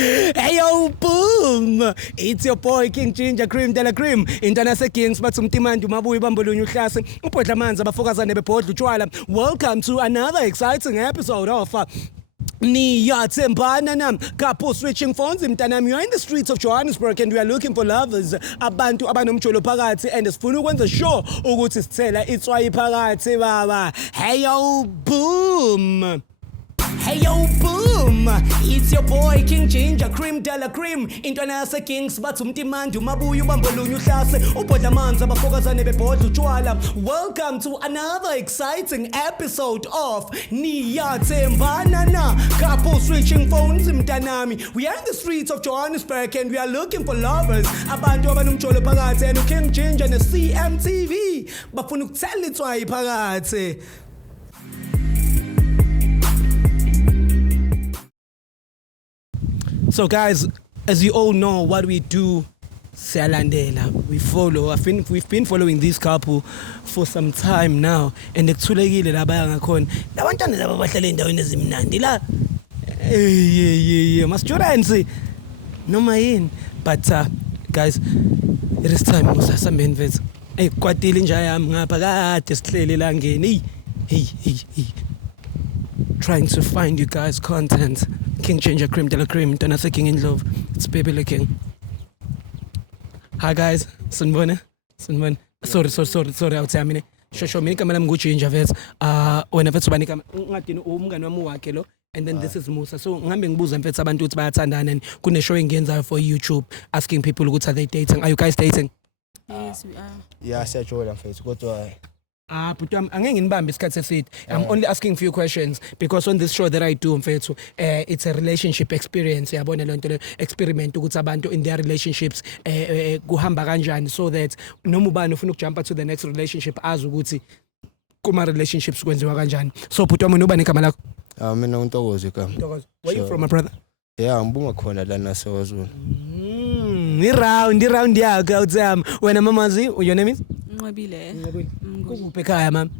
Hey yo, boom! It's your boy King Ginger Cream de la Cream. Intana se-Kings bathi umtimandi umabuye bambulunye uhlase. Ubhodla amanzi abafokazane bebhodla utshwala. Welcome to another exciting episode of Niyathembana Na. Couple switching phones mntanami. You are in the streets of Johannesburg and we are looking for lovers. Abantu abanomjolo phakathi and sifuna ukwenza sure ukuthi sithela itswayi phakathi baba. Hey yo, boom! Hey yo, boom! It's your boy King Ginger Cream de la Cream. Intwana se-Kings bathi umtimandi umabuye ubambulunye uhlase. Ubhodla amanzi abafokazane bebhodla utshwala. Welcome to another exciting episode of Niyathembana Na. Couple switching phones mntanami. We are in the streets of Johannesburg and we are looking for lovers. Abantu abanomjolo phakathi and King Ginger ne CMTV bafuna ukuthela itswayi phakathi. So guys, as you all know, what we do, we follow. We've been following this couple for some time now, and ekuthulekile labaya ngakhona. Labantwana laba bahlala endaweni ezimnandi la. Masjurance noma yini. But guys, it is time Musa sameni mfethu. Kwatile nje yami ngapha kade sihlele la ngeni. Hey. Trying to find you guys content. King Ginger Cream de la Cream, Donna King in love. It's baby looking. Hi guys, Sunbone. Sorry, I'll tell me. Show me kamera mguchi inja vet. Whenever tsubani kam ngatini umngani wami wakhe lo. And then this is Musa. So ngambe ngibuza mfethu abantu ukuthi bayathandana and kune show engenzayo for YouTube asking people ukuthi are they dating? Are you guys dating? Yes, we are. Yeah, siyajola mfethu kodwa But I'm only asking few questions because on this show that I do, mfethu, it's a relationship experience. Yabona le nto experiment ukuthi abantu in their relationships kuhamba kanjani so that noma ubani ufuna ukujumpa to the next relationship azi ukuthi kuma relationships kwenziwa kanjani. So but wami nobani igama lakho? Mina uNtokozo igama. Ntokozo. Where you from, my brother? Yeah, ngibunga khona la naseKwaZulu. Round yakho awuthami. Wena mamazi, your name is? Ngwabile. Kuphi ekhaya mama?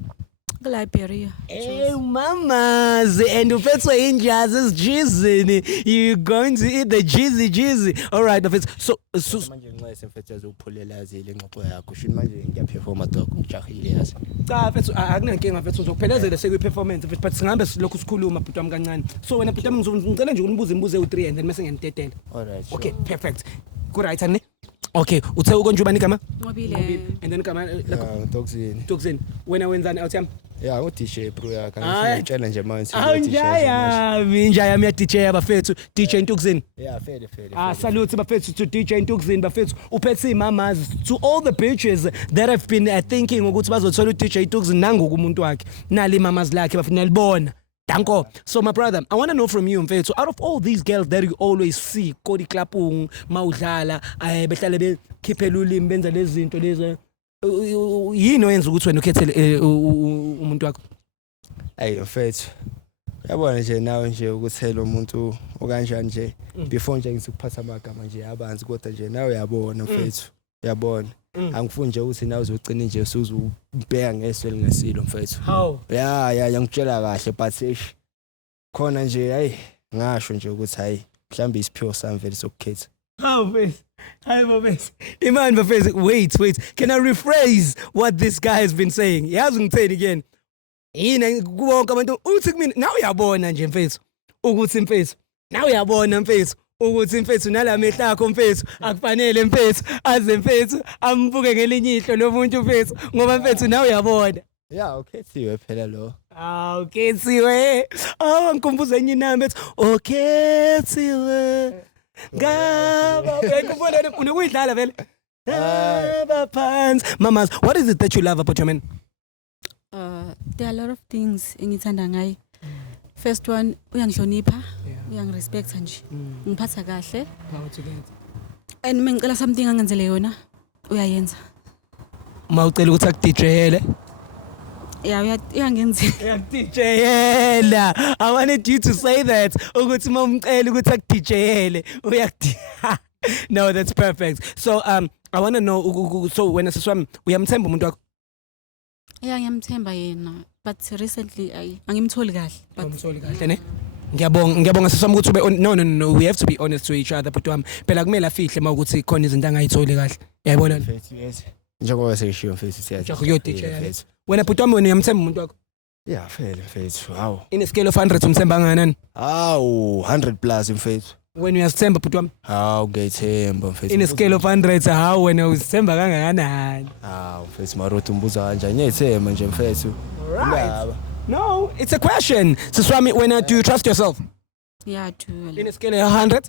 Liberia. Hey mamas, and uphethwe injazi esijizini. You going to eat the jizzy. All right, so manje nxa mfethu azophulela azile ingxoxo yakho. Shin manje ngiyaperforma dog ngijahile yazi. Cha mfethu akunankinga mfethu uzokuphelezela sekwi-performance but singabe silokhu sikhuluma bhuti wami kancane. So wena bhuti wami ngicela nje unibuze imibuzo ewu3 and then mase ngiyanidedela. All right. Sure. Okay, perfect. Ku right ane? Okay, uthe ukonje ubani igama? Ngwabile. And then igama lakho Tokzini. Wena wenzani awuthami? Yeah, uDJ bro yakhe ngitshela nje manje. Njaya ya DJ abafethu, DJ Ntukzini. Yeah, fair. Salute bafethu to DJ Ntukzini bafethu. Uphethe mamas to all the bitches that have been thinking ukuthi bazothola uDJ Ntukzini nangoku umuntu wakhe. Nali mamas lakhe bafuna libona. Danko. So my brother, I want to know from you, mfethu, out of all these girls that you always see, Kodi Klapung, mawudlala, behlale bekhiphe ulimi benza lezi zinto lezi. Yini oyenza ukuthi wena ukhethele umuntu wakho? Hey mfethu. Yabona nje nawe nje ukuthela umuntu okanjani nje before nje ngisukuphatha amagama nje abanzi kodwa nje nawe uyabona mfethu. Uyabona. Angifuni nje ukuthi nawe uzogcina nje usuzubheka ngeswe lingesilo mfethu. How? Yeah, ngitshela kahle but khona nje hayi ngasho nje ukuthi hayi mhlambe isiphiwo sami vele sokukhetha. How face? Hi mabes. Iman mfethu, wait. Can I rephrase what this guy has been saying? Yazi ngitheni again. Yini kubonke abantu uthi kumina nawe uyabona nje mfethu ukuthi mfethu nawe uyabona mfethu ukuthi mfethu nalamehla akho mfethu akufanele mfethu aze mfethu ambuke ngelinye ihlo lo muntu mfethu ngoba mfethu nawe uyabona. Yeah, ukhethiwe phela lo. Ukhethiwe. Ngikumbuza enye inamba ethi ukhethiwe. Ngaba bekubona unokuyidlala vele. Pants. Mamas, what is it that you love about your men? There are a lot of things engithanda ngaye. First one, uyangihlonipha, uyangirespect nje. Ngiphatha kahle. And mengicela something angenzele yona, uyayenza. Mawucela ukuthi akudijele. Yeah, uyangenzela. Uyakudijela. I wanted you to say that. Ukuthi mawumcela ukuthi akudijele, No, that's perfect. So I want to know so when siswami uyamthemba umuntu wakho? Yeah, ngiyamthemba yena, but recently angimtholi kahle. Ngimtholi kahle ne? ngiyabonga siswami ukuthi ube no we have to be honest to each other but phela kumele afihle mawukuthi khona izinto angayitholi kahle yayibona mfethu yes njengoba sekishiyo mfethu siyazi Jago DJ wena bhuti wami uyamthemba umuntu wakho yeah phela mfethu hawu in a scale of 100 umthemba kangakanani hawu 100 plus mfethu wena uyasithemba bhuti wami hawu ngiyithemba mfethu in a scale of 100 hawu wena uzithemba kangakanani hawu mfethu marothi umbuza kanjani ngiyithemba nje mfethu right. No, it's a question. Siswami, when do you trust yourself? Yeah, I do. In a scale of 100?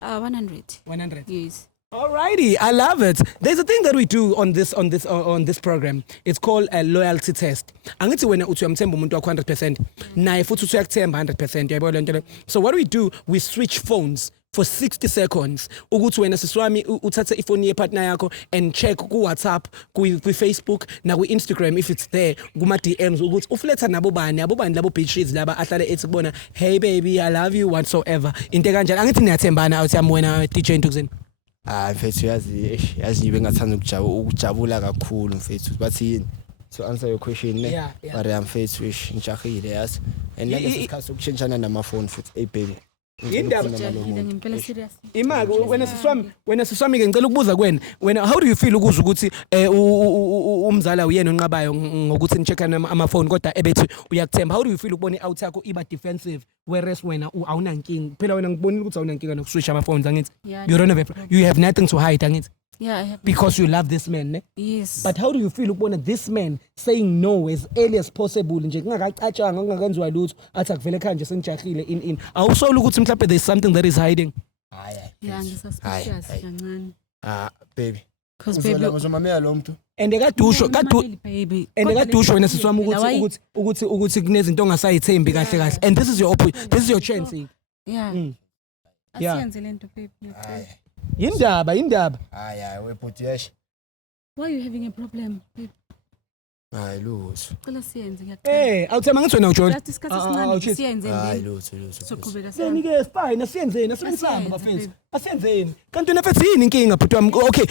100. 100. Yes. Alrighty, I love it. There's a thing that we do on this program. It's called a loyalty test. Angithi wena uthi uyamthemba umuntu wakho 100%. Naye futhi uthi uyakuthemba 100%. Yabona lento le. So what do? We switch phones for 60 seconds. Ukuthi wena siswami uthathe ifoni yepartner yakho and check ku WhatsApp, ku Facebook, na ku Instagram if it's there, kuma DMs ukuthi ufletha nabo bani labo bitches laba ahlale ethi kubona, "Hey baby, I love you whatsoever." Into kanjani? Angithi niyathembana awuthi yami wena DJ Ntukuzeni. Mfethu yazi bengathanda ukujabula kakhulu mfethu bathi yini to answer your question ne but mfethu ngijahile yazi and nalesi sikhathi sokushintshana namafoni futhi hey baby indaba ngempela serious imaki wena siswami ke ngicela ukubuza wena how do you feel ukuzwa ukuthi umzala uyena onqabayo ngokuthi nicheckana amafoni kodwa ebethi uyakuthemba how do you feel ukubona i-out yakho iba defensive whereas wena awunankingi phela wena ngibonile ukuthi awunankinga nokuswitch amaphones angithi you have nothing to hide angithi yeah I have because you love this man ne yes but how do you feel ukubona this man saying no as early as possible nje kungakacatshanga kungakanziwa lutho athi akuvele khanje senijahile in awusola ukuthi mhlawumbe there's something that is hiding yeah ngisuspicious kancane baby because baby uzomamela lo muntu endekadusho baby endekadusho wena siswami ukuthi kunezinto ongasayithembi kahle and this is your chance yeah asiyenze lento baby Indaba. Webhuti yash. Why are you having a problem, babe? Hayi lutho. Cela siyenze ngiyacela. Awuthema ngithi wena uJohn. Last isikhathi sincane siyenze hayi ndini. lutho. Soqhubeka Seni ke fine asiyenzeni asibisamba bafethu. Asiyenzeni. Kanti wena mfethu yini inkinga bhuti wami? Okay.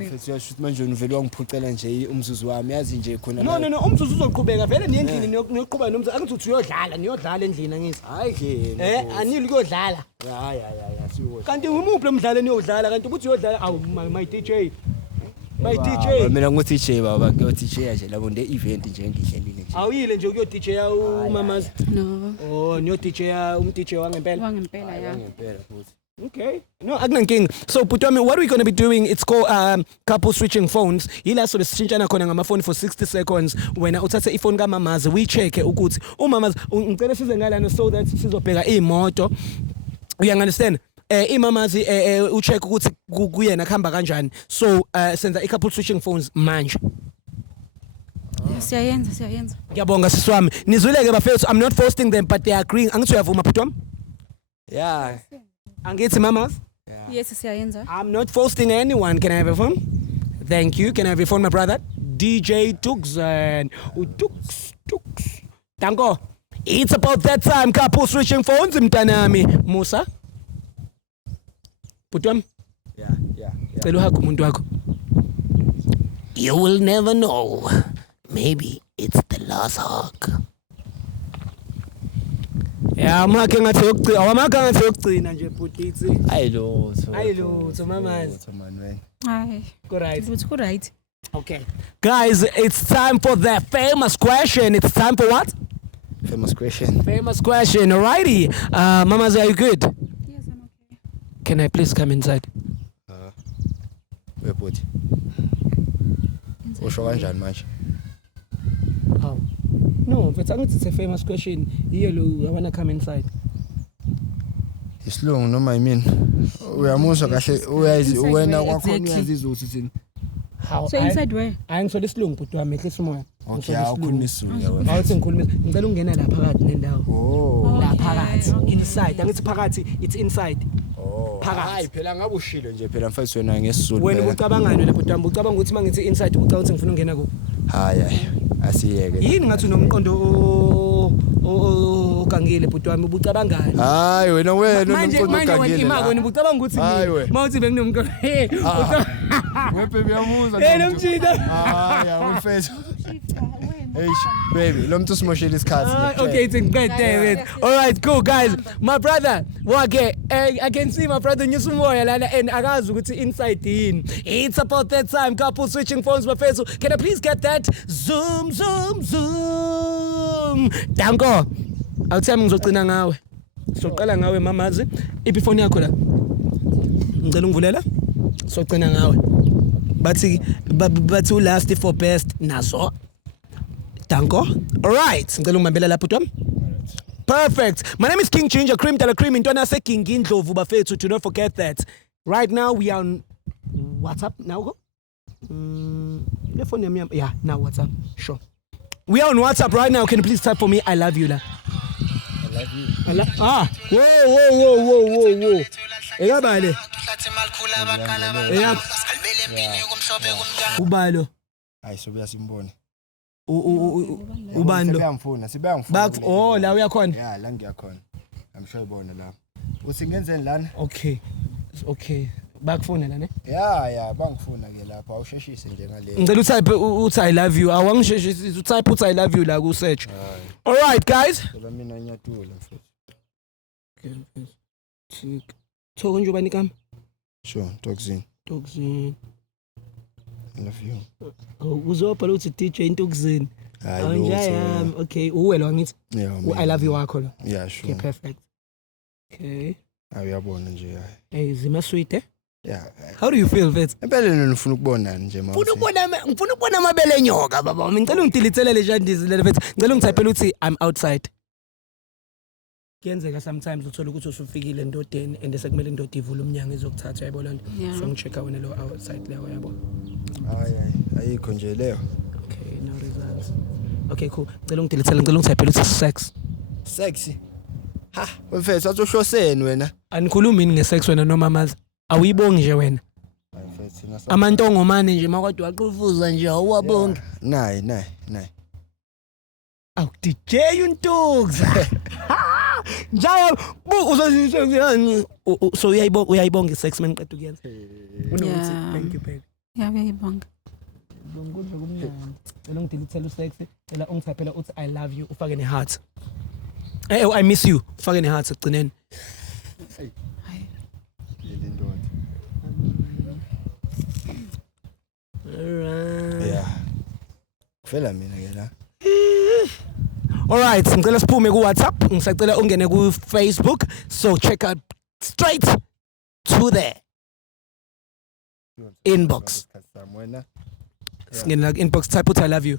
Mfethu yashuthi manje uvele wangiphucela nje umzuzu wami yazi nje khona. No umzuzu uzoqhubeka vele niyendlini niyoqhubeka nomzuzu angithi uthi niyodlala endlini angithi. Hayi ke. Anili kuyodlala. Hayi siwo. Kanti umuphi lo mdlalo niyodlala kanti ubuthi uyodlala awu my DJ. My DJ. Mina ngu DJ baba ngiyo DJ nje labo nde event nje ngidlelile nje. Awuyile nje ukuyo DJ umamazi. No. Oh niyo DJ DJ wangempela. Wangempela ya. Ngempela futhi. Okay. No, akunankinga. So Butwami, what are we going to be doing? It's called couple switching phones. Yila so sishintshana khona ngamafoni for 60 seconds. Wena uthatha ifoni kamamazi we check ukuthi umamazi ngicela size ngalana so that sizobheka imoto. You understand? Imamazi ucheck ukuthi kuyena khamba kanjani. So senza couple switching phones manje. Siyayenza. Ngiyabonga siswami. Nizwileke bafethu, I'm not forcing them but they are agreeing. Angithi uyavuma Butwami? Yeah. Angithi mamas? Yeah. Yes, siyayenza. I'm not forcing anyone. Can I have a phone? Thank you. Can I have a phone, my brother? DJ Tukzan. Tux. Danko. It's about that time. Couple switching phones, mtanami. Musa? Butwami? Yeah. Cela uhaka umuntu wakho. You will never know. Maybe it's the last hug. Yeah, amakhe ngathi yokugcina nje butithi. Ayilutho mamazi. Hayi. Ku right. Okay. Guys, it's time for the famous question. It's time for what? Famous question. Alrighty. Mamas, are you good? Yes, I'm okay. Can I please come inside? Where put? Usho kanjani manje? How? No, but it's a famous question. Yellow, I want to come inside. Isilungu noma yimini. Uyamuzwa kahle uyazi wena kwakho uyazi ukuthi how? So inside where? Angisole isilungu bhuti wami ehlisa umoya. Okay, awukhuluma isiZulu wena. Awuthi ngikhuluma. Ngicela ungena la phakathi nendawo. Oh. La phakathi inside. Angithi phakathi it's inside. Phakathi. Hayi phela ngabe ushilo nje phela mfethu wena ngesizulu. Wena ucabangani wena bhuti wami? Ucabanga ukuthi mangithi inside ucabanga ukuthi ngifuna ungena ku? Hayi asiyeke. Yini ngathi unomqondo ogangile bhuti wami ubucabangani? Hayi wena manje wena imako wena ubucabanga ukuthi mawuthi benginomqondo wepe biyamuzwa nomjida hayi awufethu Hey, baby, lo muntu simoshela isikhathi. Okay, it's in great day. Yes. All right, cool, guys. My brother, I can see my brother Nyusumoya lana and akazi ukuthi inside in. It's about that time. Couple switching phones bafethu. Can I please get that? Zoom. Danko. Awuthami ngizogcina ngawe. Soqala ngawe mamazi. Iphi phone yakho la? Ngicela ungivulela. Sogcina ngawe. Bathi last for best naso. Danko. All right. Ngicela ungibambela lapho Tom. Perfect. My name is King Ginger Cream Tala Cream intwana se King Indlovu bafethu. Do not forget that. Right now we are on WhatsApp now go. The phone name yeah, now WhatsApp. Sure. We are on WhatsApp right now. Can you please type for me I love you la. I love you. Whoa. Ekabale. Yeah. Ubalo. Hayi sobuya simbone. Ubando. Sibeyangifuna. Oh, la uyakhona. Yeah, la ngiyakhona. I'm sure ibona lapho. Uthi ngenzeni lana? Okay. Bakufuna la ne? Yeah, bangifuna ke lapho. Awusheshise nje ngale. Ngicela utype uthi I love you. Awangisheshise utype uthi I love you la ku search. All right, guys. Phela mina ngiyadula mfethu. Okay. Thoko nje ubani kama? Sure, Toxin. I love you. Uzobhala uthi DJ Ntukuzini. Hayi Awunjayami. Okay, uwelo ngithi. Yeah. I love you wakho lo. Yeah, sure. Okay, perfect. Okay. Uyabona nje hayi. Hey, zima sweet eh? Yeah. How do you feel, Vet? Empeleni nifuna ukubonana nje mama. Ngifuna ukubona amabele nyoka baba. Ngicela ungidilitselele njani le Vet. Ngicela ungitypele uthi I'm outside. Kuyenzeka sometimes uthola ukuthi usufikile endodeni and sekumele indoda ivule umnyango izokuthatha yayibona nto. So ngichecka wena lo outside leyo yabo. Ayikho nje leyo. Okay, no results. Okay, cool. Ngicela ungitypele uthi sex. Sexy. Ha, mfethu athohloseni wena. Anikhulumi ngesex wena noma mazi. Awuyibongi nje wena. Amantongo mane nje makade waqufuza nje awuwabongi. Nayi. Aw DJ uNtuks. Njalo so uyayibonga sex man qeda ukuyenza. Yeah. Thank you babe. Yeah, uyayibonga. Ngikudla kumnandi. Cela ungidilithele usex, cela ungitypela uthi I love you ufake ne heart. I miss you ufake ne heart egcineni. Alright. Yeah. Kufela mina ke la. Alright, ngicela siphume ku WhatsApp, ngisacela ungene ku Facebook, so check out straight to the inbox. Singena la inbox type uthi I love you.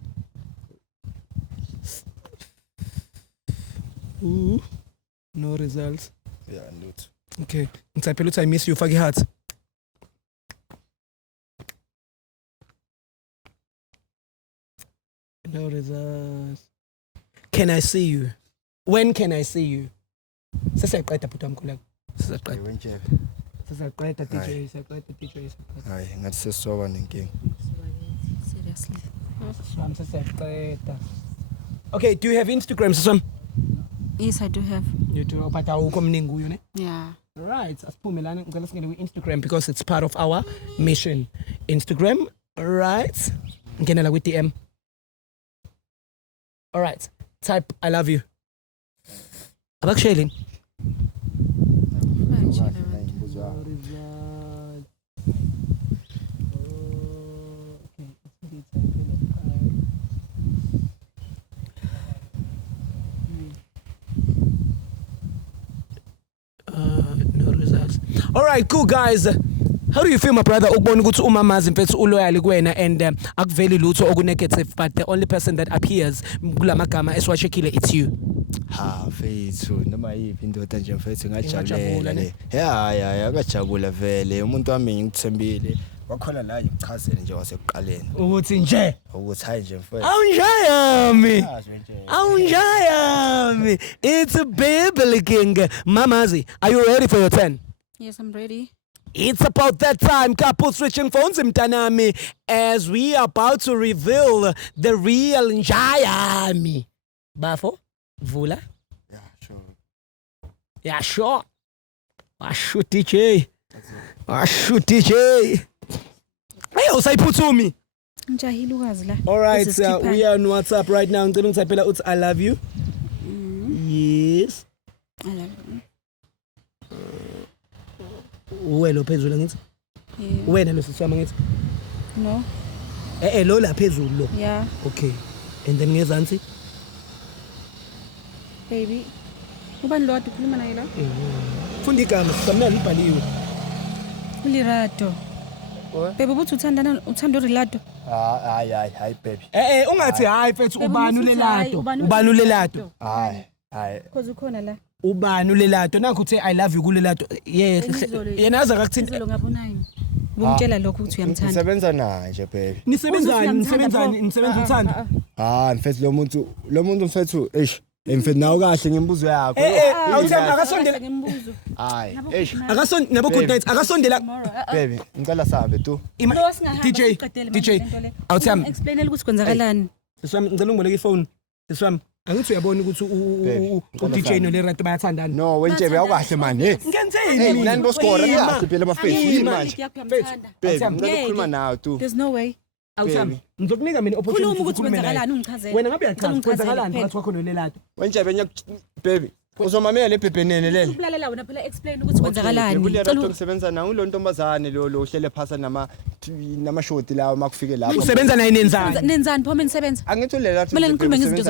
No results. Yeah, not. Okay, ngicela uthi I miss you ufake heart. No results. Can I see you? When can I see you? Sesaqeda bhuti wamkhulu. Sesaqeda. Wenje. Sesaqeda DJ. Hayi, ngathi sesoba nenkingi. Seriously. Sesaqeda. Okay, do you have Instagram, Siswam? Yes, I do have. You do, but awukho mningi kuyo ne? Yeah. Right, asiphume lana ngicela singene ku Instagram because it's part of our mission. Instagram, right? Ngenela ku DM. All right. Type I love you. Abakusharing. No results. All right, cool guys. How do you feel, my brother? Ukubona ukuthi umamazi mfethu uloyal kuwena and akuveli lutho okunegative, but the only person that appears kulamagama esiwashekile it's you. Ha, mfethu noma yipi indoda nje mfethu ngajabulela le. Yeah, akajabula vele. Umuntu wami ngikuthembile. Wakhona la ngichazele nje wasekuqaleni. Ukuthi nje. Ukuthi hayi nje mfethu. Awunjayami. It's a baby king. Mamazi, are you ready for your turn? Yes, I'm ready. It's about that time, couple switching phones mtanami, as we are about to reveal the real Njayami. Bafo? Vula? Yeah, sure. Shoot DJ. Hey, usayiphuthumi. Ngijahile ukwazi la. All right, we are on WhatsApp right now. Ngicela ungithaphela uthi I love you. Yes. I love you. Wena phezulu ngithi. Wena lo siswama ngithi. No. Lo la phezulu lo. Yeah. Okay. And then ngezansi? Baby. Ubani lo ukhuluma naye la? Funda igama sisamnala libhaliwe. Ulirato. Baby ubuthi uthanda uRelato. Hayi baby. Ungathi hayi mfethu ubani ulelato. Ubani ulelato. Hayi. Because ukhona la. Ubani ulelato nakho uthe I love you kulelato. Yena aza akuthinta lo ngabonani. Ngumtshela lokho ukuthi uyamthanda. Nisebenza naye nje baby. Nisebenza uthanda. Mfethu lo muntu mfethu mfethu nawo kahle ngimbuzo yakho. Awuthemba akasondela ngimbuzo. Hayi. Akasondela nabo good night akasondela. Baby ngicela sabe tu. DJ. Awuthemba explainela ukuthi kwenzakalani. Siswami ngicela ungiboleke ifone. Siswami angithi uyabona ukuthi u-DJ noLerato bayathandana. No wentshebe awukahle manje. Ngenzeni? Nani boskora ngiyazi phela bafethu yini manje. Baby ngicela ukukhuluma nawe tu. There's no way. Awuthemba ngizokunika mina opportunity khuluma ukuthi kwenzakalani ungichazele. Wena ngabe uyachaza kwenzakalani phakathi kwakho noLerato. Wentshebe baby uzomamela ebhebhenene lena. Ukulalela wena phela explain ukuthi kwenzakalani. ULerato ngisebenza nawe ulo ntombazane lo uhlele phasa namashoti lawo makufike lapho. Usebenza naye nenzani? Nenzani phoma nisebenza? Angithi uLerato kumele ngikhulume ngezinto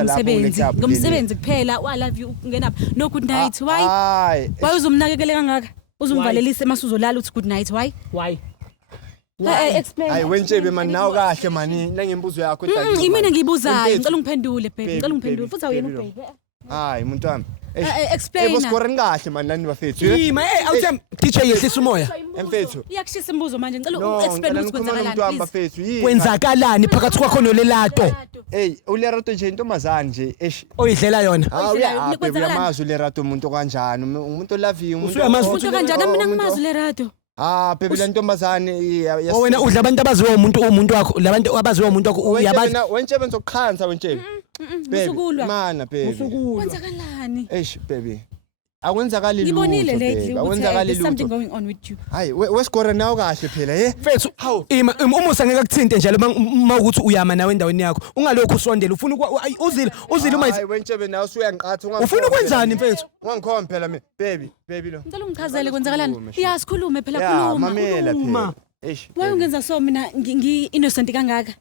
zomsebenzi kuphela I love you ngena no good night why uzomnakekele kangaka uzomvalelisa emasuzolala uthi good night why explain hayi wentshebe man nawo kahle mani nangimbuzo yakho imina ngiyibuzayo ngicela ungiphendule baby ngicela ungiphendule futhi awuyena ubaby hayi umuntu wami explain boskora ngahle mani lani bafethu awuthemba DJ yehlisa umoya mfethu iyakushisa imbuzo manje ngicela explain ukuthi kwenzakalani please kwenzakalani phakathi kwakho noLerato uLerato nje intombazane nje oyidlela yona uyamazi uLerato umuntu kanjani umuntu olaviyo umuntu kanjani mina ngimazi uLerato baby la ntombazane wena udla abantu abaziwa umuntu wakho labantu abaziwa umuntu wakho uyabazi wentshebe ngizokukhansa wentshebe musukulwa mana baby kwenzakalani baby akwenzakali lutho ngibonile lately ukuthi something going on with you hayi wesikora nawo kahle phela mfethu umusa ngeke akuthinte njalo mawukuthi uyama nawe endaweni yakho ungalokho usondela ufuna uzile uma hayi wentshebe nawe usuyangiqatha ufuna ukwenzani mfethu ungangikhomba phela mina baby lo ngicela ungichazele kwenzakalani iyasikhulume phela khuluma mamela phela why ungenza so mina ngi-innocent kangaka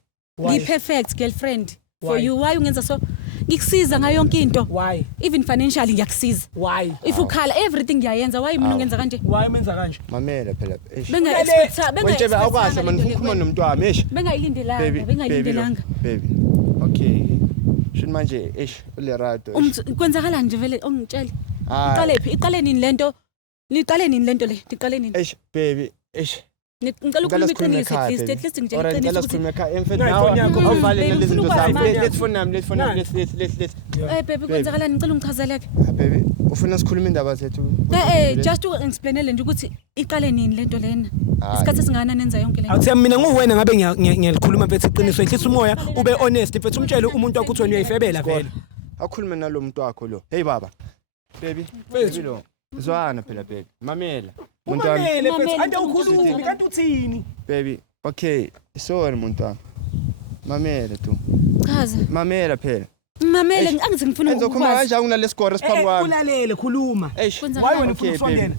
ngi-perfect girlfriend for you why ungenza so ngikusiza ngayo yonke into why even financially ngiyakusiza why if ukhala everything ngiyayenza why mina ungenza kanje why menza kanje mamela phela wentshebe awukahle manje ngikhuluma nomuntu wami bengayilindelanga baby okay shini manje uLerato kwenzakalani nje vele ongitshela iqale nini lento niqale nini lento le niqale nini baby ngicela ukukhuluma iqiniso at least ngitshela iqiniso ukuthi mfethu nawe awuvalele lezi zinto zami let's phone let's baby kwenzakalani ngicela ungichazeleke baby ufuna sikhuluma indaba zethu just explainele nje ukuthi iqale nini lento lena isikhathi esingana nenza yonke lento awuthi mina nguwena ngabe ngiyalikhuluma mfethu iqiniso ehlisa umoya ube honest mfethu umtshele umuntu wakho ukuthi wena uyayifebela vele akhulume nalo muntu wakho lo hey baba baby lo zwana phela baby mamela umuntu wami ande ukhuluma kanti uthini baby okay sorry muntu wami mamela tu chaza mamela phela mamela angithi ngifuna ukukhuluma kanjani kunalescore siphambi kwami ulalele khuluma why wena ufuna usondela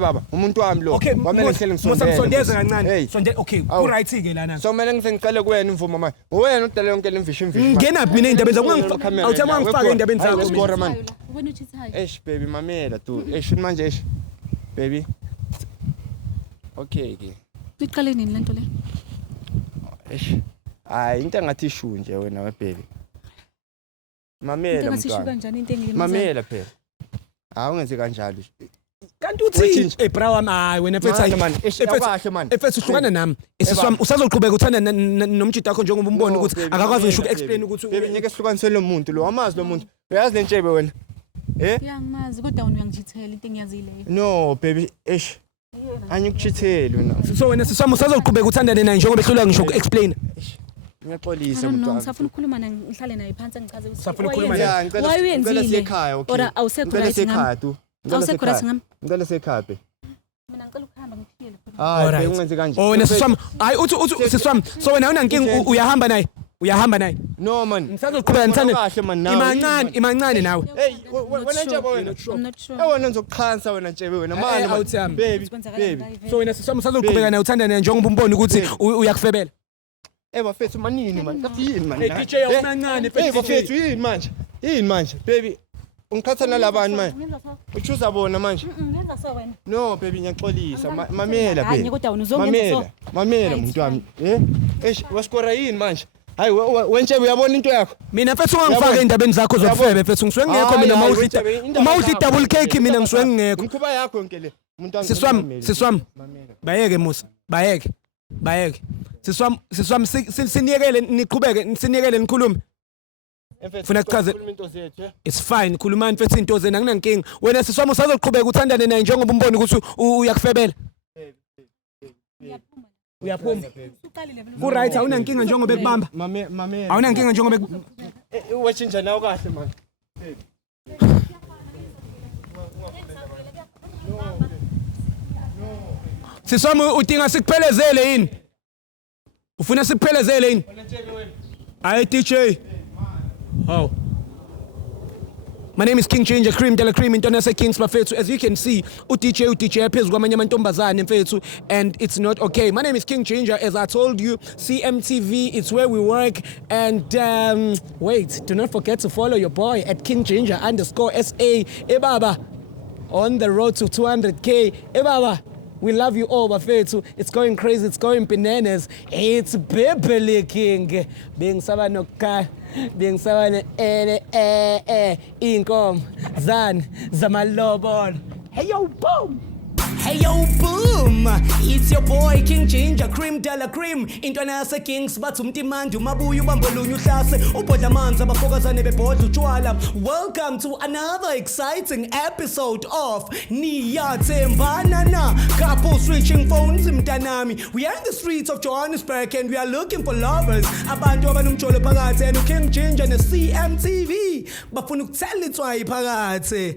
baba umuntu wami lo kwamele ngihlele ngisondeze kancane sondela okay right ke lana so kumele ngicela kuwena imvumo manje wena udala yonke le mvisho ngena mina indabeni zakho awuthi mangifake indabeni zakho score man wena uthi hayi baby mamela tu manje baby okay ke iqale nini lento le hayi into engathi ishu nje wena we baby mamela mntwana mamela phela ungenze kanjalo kanti uthi bra wami hayi wena mfethu efethu uhlukana nami isiswami usazoqhubeka uthanda nomjida wakho njengoba umbona ukuthi akakwazi ngisho explain ukuthi baby ngeke sihlukanisele lo muntu lo amazi lo muntu uyazi le ntshebe wena ngiyazi kodwa wena uyangijithela into engiyazileyo no baby anyikuchithele wena so wena siswami usazoqhubeka uthandane naye njengoba ehlula ngisho explain ngiyaxolisa mntwana ngisafuna ukukhuluma naye ngihlale naye phansi ngichaze ukuthi safuna ukukhuluma naye ngicela sekhaya okay ora awusekho right ngami ngicela sekhaya tu awusekho right ngami ngicela sekhaya mina ngicela ukuhamba ngiphile hayi ungenze kanje Oh wena siswami hayi uthi siswami so wena unankinga uyahamba naye no man ngisazoqhubeka ngithande kahle man nawe imancane nawe hey wena Ntshebe wena I'm not sure. wena ngizokukhansa wena Ntshebe wena manje awuthi yami. baby so wena siswami usazoqhubeka naye uthanda naye njengoba umbona ukuthi uyakufebela bafethu manini man kathi yini man hey DJ awumancane bafethu yini manje baby ungikhatha nalabani manje uchuza bona manje Ngenza so wena. no baby ngiyaxolisa mamela Hayi baby kodwa uzongenza so. mamela muntu wami waskora yini manje hayi wentshebe uyabona into yakho mina mfethu ungangifaka endabeni zakho zokufebe mfethu ngisuke ngekho mina mawudli double cake mina ngisuke ngekho umkhuba yakho yonke le umuntu wami siswami bayeke Musa bayeke siswami siniyekele niqhubeke nikhulume Funa kuchaze it's fine khulumani mfethu into zena akunankinga wena siswami usazoqhubeka uthandane naye njengoba umbona ukuthi uyakufebela uyaphuma ku right awunankinga njengoba ekubamba awunankinga njengoba wethinja nawo kahle man siswami udinga sikuphelezele yini ufuna sikuphelezele yini hayi DJ oh My name is King Ginger Cream Dela Cream into nase Kings bafethu as you can see DJ phezulu kwamanye amantombazane mfethu and it's not okay. My name is King Ginger as I told you CMTV it's where we work and wait do not forget to follow your boy at King Ginger _SA baba on the road to 200k baba we love you all bafethu it's going crazy it's going bananas it's Kimberly King bengisaba nokukhala bengisaba inkomo zani zamalobolo hey yo boom it's your boy King Ginger Cream Dela Cream intwana yase Kings bathi umtimandi umabuya ubambolunya uhlase ubhodla amanzi abafokazane bebhodla utshwala welcome to another exciting episode of Niyathembana Na couple switching phones mntanami we are in the streets of Johannesburg and we are looking for lovers abantu abanomjolo phakathi and King Ginger ne CMTV bafuna ukuthela itswayi phakathi